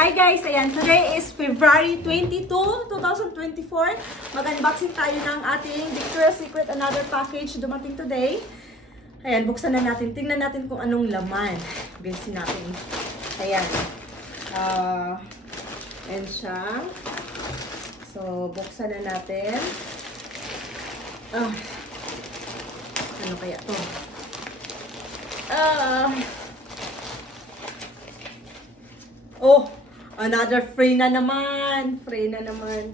Hi guys! Ayan, today is February 22, 2024. Mag-unboxing tayo ng ating Victoria's Secret Another Package dumating today. Ayan, buksan na natin. Tingnan natin kung anong laman. Bilsin natin. Ayan. Ayan siya. So, buksan na natin. Ano kaya to? Another free na naman. Free na naman.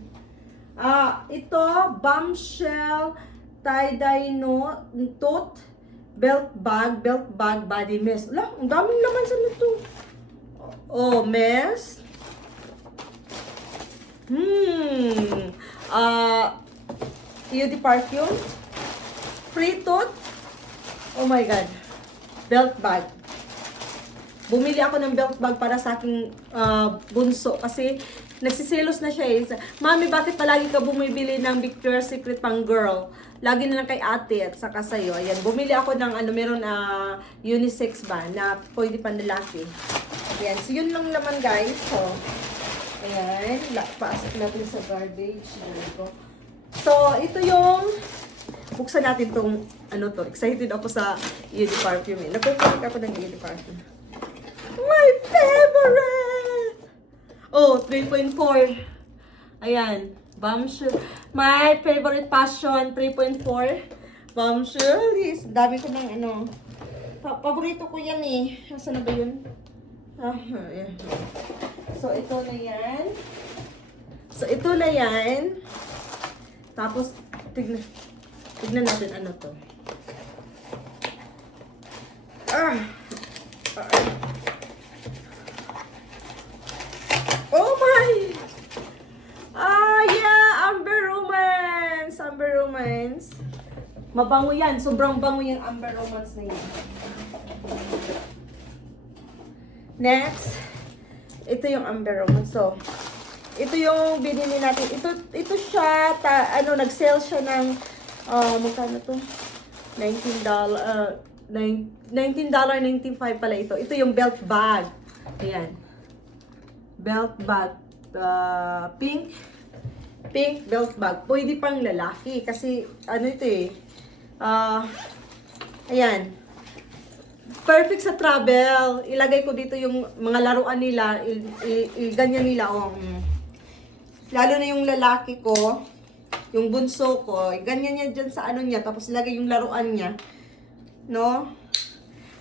Ito, bombshell, tie-dye tote, belt bag, body mist. Wala, ang daming laman sa nito. Mist. Beauty perfume. Free tote. Oh my God. Belt bag. Bumili ako ng belt bag para sa aking bunso kasi nagsiselos na siya eh. Mami, bakit palagi ka bumibili ng Victoria's Secret pang girl? Lagi na lang kay ate at saka sa'yo. Ayan, bumili ako ng meron unisex ba na pwede pa lalaki. Ayan, so yun lang naman guys. So, ayan, paasok natin sa garbage. So, ito yung buksan natin tong excited ako sa beauty perfume eh. Nagpapalit ako ng beauty perfume. My favorite! 3.4. Ayan, bombshell. My favorite passion, 3.4. Bombshell. Yes, dami ko ng paborito ko yan eh. Nasaan na ba yun? Ayan. So, ito na yan. Tapos, tignan natin ano to. Oh my! Yeah! Amber Romance. Mabango yan. Sobrang bango yung Amber Romance na yan. Next. Ito yung Amber Romance. So, ito yung binili natin. Ito siya, nag-sale siya ng, magkano to? $19.95 pala ito. Ito yung belt bag. Ayan. Belt bag. Pink belt bag. Pwede pang lalaki. Kasi, ito eh. Ayan. Perfect sa travel. Ilagay ko dito yung mga laruan nila. Ganyan nila. Lalo na yung lalaki ko. Yung bunso ko. Ganyan niya dyan sa niya. Tapos ilagay yung laruan niya. No?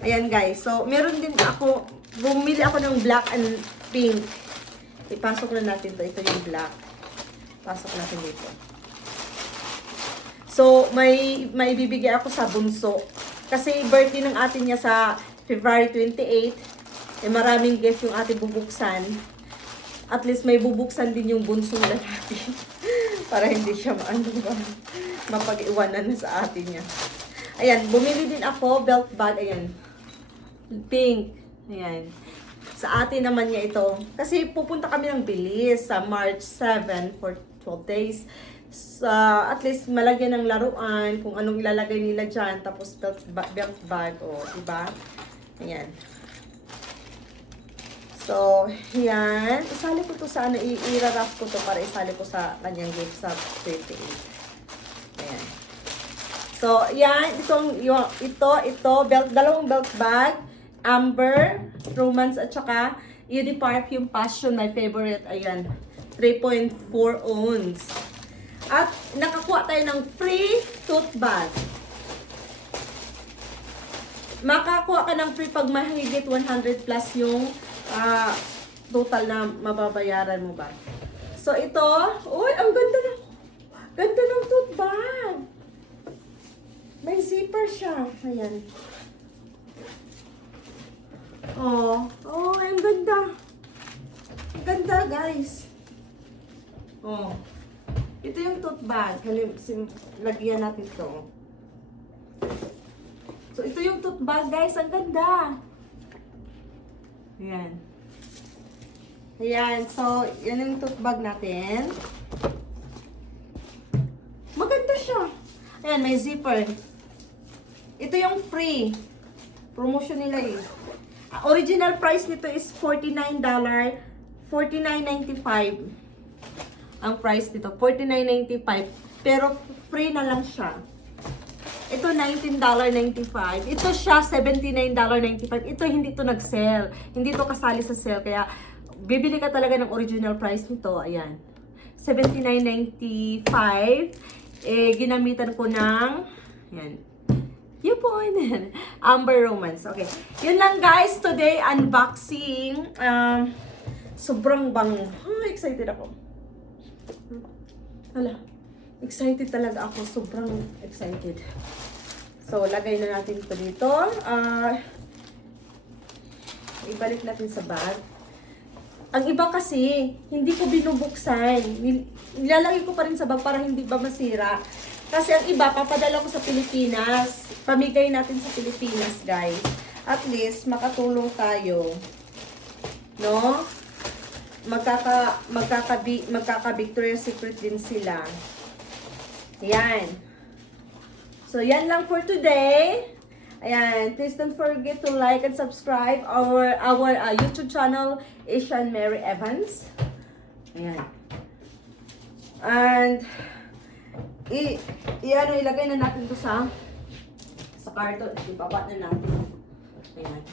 Ayan guys. So, meron din ako. Bumili ako ng black and pink. Ipasok na natin to. Ito yung black. Pasok natin dito. So, may bibigay ako sa bunso. Kasi birthday ng atin niya sa February 28. Maraming gift yung ating bubuksan. At least may bubuksan din yung bunsong lalaki. Para hindi siya mapag-iwanan na sa atin niya. Ayan, bumili din ako belt bag. Ayan. Pink. Ayan. Sa atin naman niya ito. Kasi pupunta kami ng Belize sa March 7 for 12 days. At least malagyan ng laruan kung anong ilalagay nila dyan. Tapos belt bag. Diba? Ayan. So, yan. Isali ko to sa i-wrap ko to para isali ko sa kanyang gift sa 28. Ayan. So, yan. Dalawang belt bag. Amber, Romance, at saka Beauty Perfume Passion, my favorite. Ayan. 3.4 ounce. At nakakuha tayo ng free tote bag. Makakuha ka ng free pag mahigit 100 plus yung total na mababayaran mo ba. So ito, ang ganda ng tote bag. May zipper siya. Ayan. Ang ganda. Ang ganda, guys. Ito yung tote bag. Lagyan natin ito. So, ito yung tote bag, guys. Ang ganda. Ayan. Ayan. So, yan yung tote bag natin. Maganda siya. Ayan, may zipper. Ito yung free. Promotion nila eh. Original price nito is $49. $49.95 ang price nito. $49.95. Pero free na lang siya. Ito $19.95. Ito siya $79.95. Ito hindi to nag-sell. Hindi to kasali sa sale. Kaya bibili ka talaga ng original price nito. Ayan. $79.95. Ginamitan ko ng ayan. Yun po. Amber Romance. Okay. Yun lang guys. Today, unboxing. Sobrang bango. Excited ako. Hala. Excited talaga ako. Sobrang excited. So, lagay na natin ito dito. Ibalik natin sa bag. Ang iba kasi, hindi ko binubuksan. Nilalagay ko pa rin sa bag para hindi ba masira. Kasi ang iba, papadala ko sa Pilipinas. Pamigay natin sa Pilipinas, guys. At least, makatulong tayo. No? Magkaka-Victoria's Secret din sila. Ayan. So, yan lang for today. Ayan. Please don't forget to like and subscribe our YouTube channel, Asian Mary Evans. Ayan. And, ilagay na natin to sa carton. Ibaba na natin. Ayan.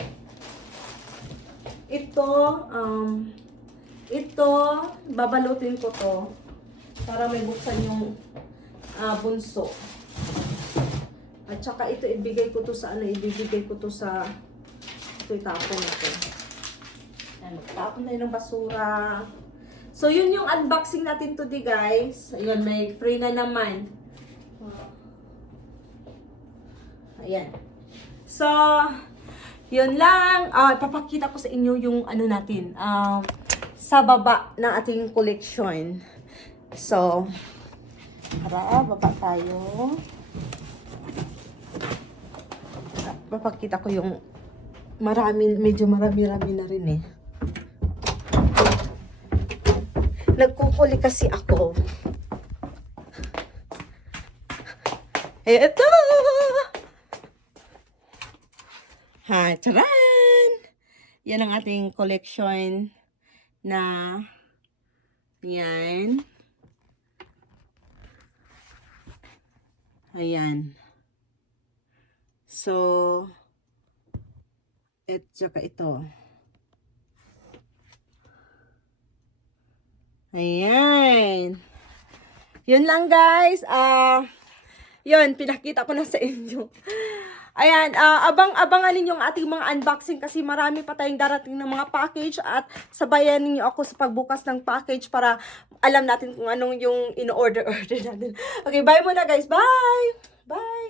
Ito, babalutin ko to para may buksan yung bunso. At saka ito ibigay ko to sa ito itapon ito. Ayan, magtapon tayo ng basura. So, yun yung unboxing natin today, guys. Ayun, may free na naman. Ayan. So, yun lang. Papakita ko sa inyo yung ano natin. Sa baba ng ating collection. So, tara, baba tayo. Papakita ko yung medyo marami-rami na rin eh. Nagkukuli kasi ako. Eto! Charan! Yan ang ating collection na yan. Ayan. So, tsaka ito. Ayan. Yun lang guys. Yun, pinakita ko na sa inyo. Ayan, abangan ninyo ang ating mga unboxing kasi marami pa tayong darating ng mga package at sabayan ninyo ako sa pagbukas ng package para alam natin kung anong yung in-order natin. Okay, bye muna guys. Bye! Bye!